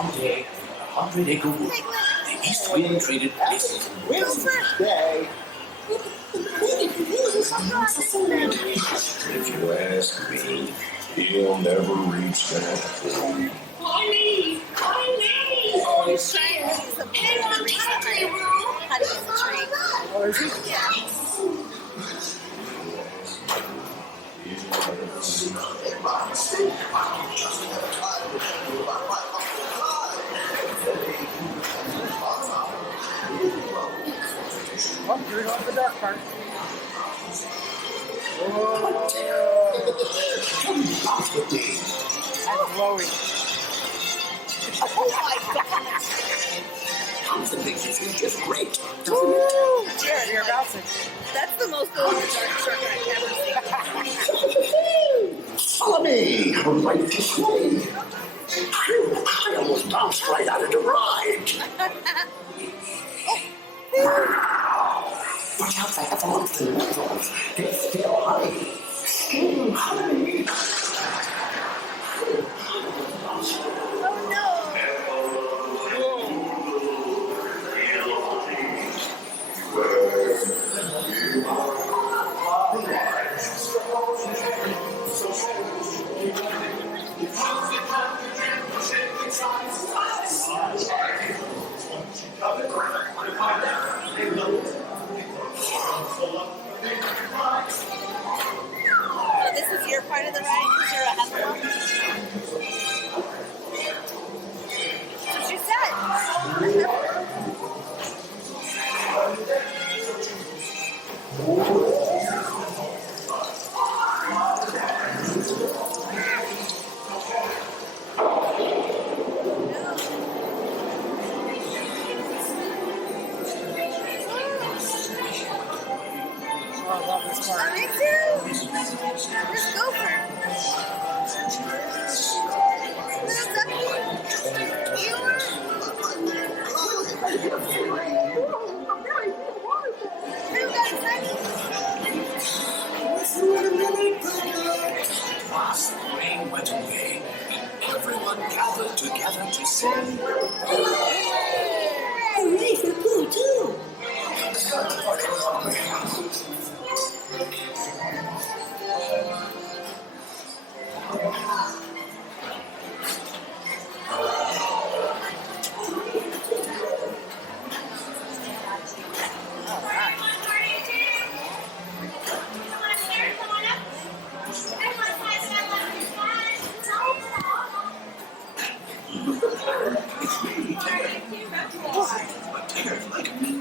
Someday, 100-acre wood, the east wind traded places. Wednesday. If you ask me, he'll never reach that point. Winnie! Oh, he's trying to use the tree. Cutting in the tree. Oh, is he? Yeah. Oh, here we go, the dark part. Come out with me. I'm glowing. Oh my gosh. Something makes you feel just great. Woo! Jared, you're bouncing. That's the most delicious dark circuit I've ever seen. Follow me. Right this way. Phew, I almost bounced right out of the ride. Watch out for the monster levels. They're still high. Still high. Oh no. Oh, this is your part of the ride because you're ahead of them? That's what you said. Oh, I love this part. Me too. Let's go for it. Little ducky. You Who got excited? Last rain went away. Everyone gathered together to sing. Hooray for Pooh, too! Like me.